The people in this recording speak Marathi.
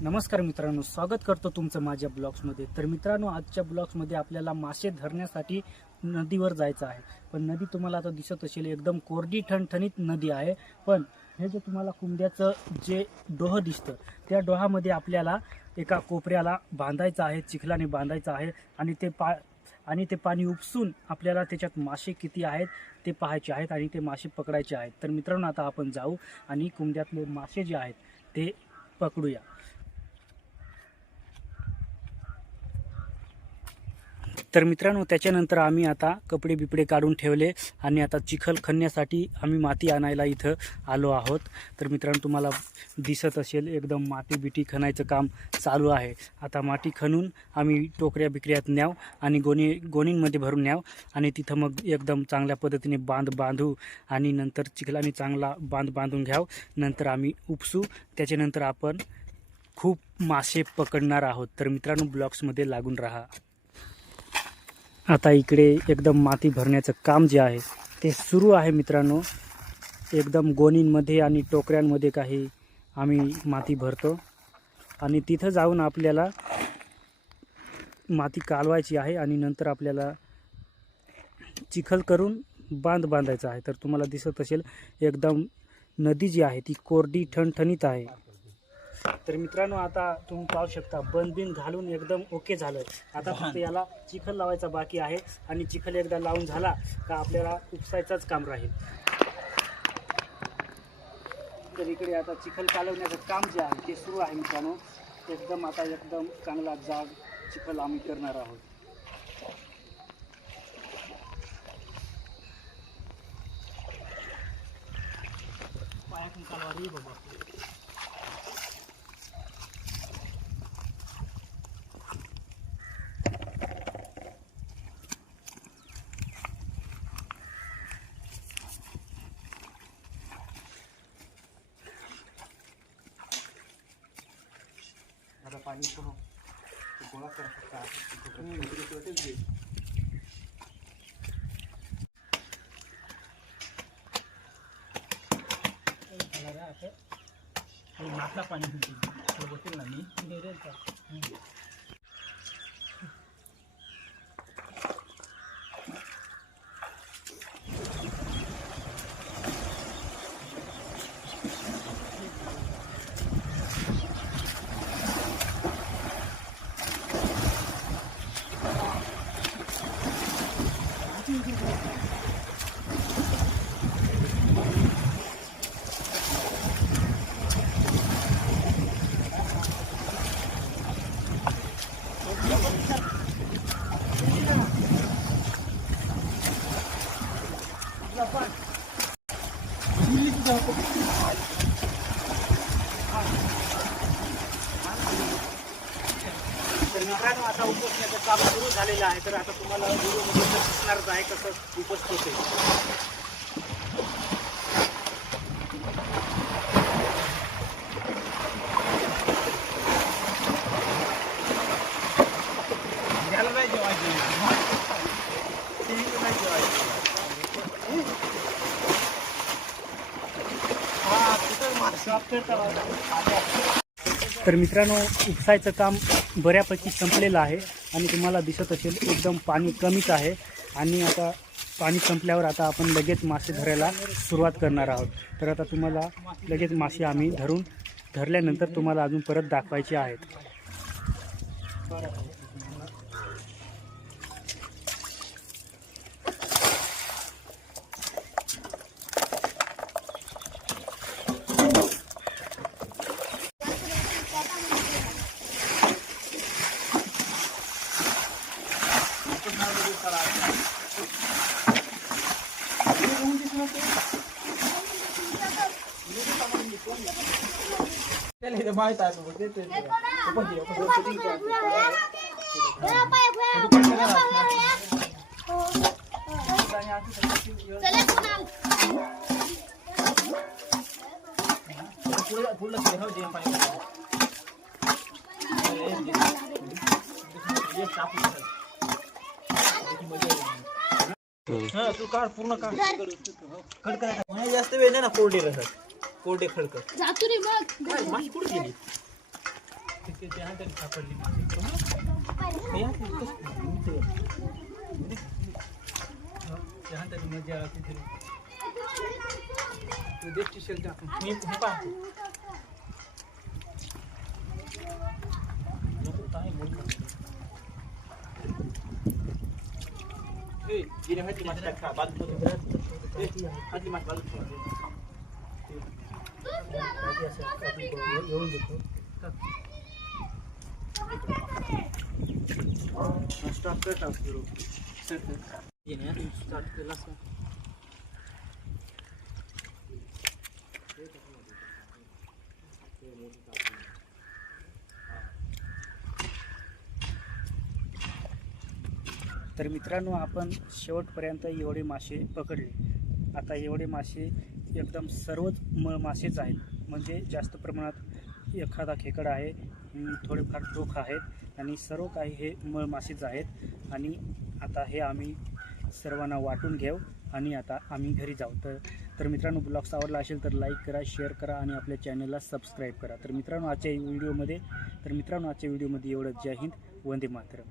नमस्कार मित्रांनो, स्वागत करतो तुमचं माझ्या ब्लॉग्समध्ये। तर मित्रांनो, आजच्या ब्लॉग्समध्ये आपल्याला मासे धरण्यासाठी नदीवर जायचं आहे। पण नदी तुम्हाला आता दिसत असेल, एकदम कोरडी ठणठणीत नदी आहे। पण हे जे तुम्हाला कुंड्याचं जे डोह दिसतं, त्या डोहामध्ये आपल्याला एका कोपऱ्याला बांधायचं आहे, चिखलाने बांधायचं आहे आणि ते पाणी उपसून आपल्याला त्याच्यात मासे किती आहेत ते पाहायचे आहेत आणि ते मासे पकडायचे आहेत। तर मित्रांनो, आता आपण जाऊ आणि कुंड्यातले मासे जे आहेत ते पकडूया। तर मित्रांनो, त्याच्यानंतर आम्ही आता कपडे बिपडे काढून ठेवले आणि आता चिखल खणण्यासाठी आम्ही माती आणायला इथं आलो आहोत। तर मित्रांनो, तुम्हाला दिसत असेल, एकदम माती बिटी खणायचं काम चालू आहे। आता माती खणून आम्ही टोकऱ्या बिकऱ्यात न्याव आणि गोणींमध्ये भरून न्याव आणि तिथं मग एकदम चांगल्या पद्धतीने बांधू आणि नंतर चिखलाने चांगला बांधून घ्याव। नंतर आम्ही उपसू, त्याच्यानंतर आपण खूप मासे पकडणार आहोत। तर मित्रांनो, ब्लॉग्समध्ये लागून राहा। आता इकडे एकदम माती भरण्याचं काम जे आहे ते सुरू आहे मित्रांनो। एकदम गोणींमध्ये आणि टोकऱ्यांमध्ये काही आम्ही माती भरतो आणि तिथं जाऊन आपल्याला माती कालवायची आहे आणि नंतर आपल्याला चिखल करून बांधायचा आहे। तर तुम्हाला दिसत असेल, एकदम नदी जी आहे ती कोरडी ठणठणीत आहे। तर मित्रांनो, आता तुम्ही पाहू शकता, बंदबिन घालून एकदम ओके झालं। आता फक्त याला चिखल लावायचा बाकी आहे आणि चिखल एकदा लावून झाला का आपल्याला उपसायचंच काम राहील। तर इकडे आता चिखल कालवण्याचं काम जे आहे ते सुरू आहे मित्रांनो। एकदम चांगला जाग चिखल आम्ही करणार आहोत। पायातून कालवा बघा। आता पाणी पण गोळा करा नाटला पाणी बसेल ना मी तर मित्रांनो, आता उपसण्याचं काम सुरू झालेलं आहे। तर आता तुम्हाला व्हिडिओमध्ये दिसणारच आहे कसं उपसतो ते। घ्यायला नाही जेवायचं, तर मित्रांनो, उपसायचं काम बऱ्यापैकी संपलेलं आहे आणि तुम्हाला दिसत असेल, एकदम पाणी कमीच आहे। आणि आता पाणी संपल्यावर आता आपण लगेच मासे धरायला सुरुवात करणार आहोत। तर आता तुम्हाला लगेच मासे आम्ही धरल्यानंतर तुम्हाला अजून परत दाखवायचे आहेत। तू काढ, पूर्ण काढ। खडकर जास्त वेळ नाही ना, कोरडे खडकर जातो रे। मग माशी कुठे गेली? स्टॉप करता स्टार्ट केला तर मित्रांनो, आपण शेवटपर्यंत एवढे मासे पकडले. आता एवढे मासे एकदम सर्वच मासेच आहेत, म्हणजे जास्त प्रमाणात एखादा खेकडा आहे, थोडेफार टोक आहेत आणि सर्व काही हे मासेच आहेत. आणि आता हे आम्ही सर्वांना वाटून घेऊ आणि आता आम्ही घरी जाऊ. तर मित्रांनो, ब्लॉग्स आवडला असेल तर लाईक करा, शेअर करा आणि आपल्या चॅनलला सबस्क्राईब करा. तर मित्रांनो आजच्या व्हिडिओमध्ये एवढंच. जय हिंद, वंदे मातरम.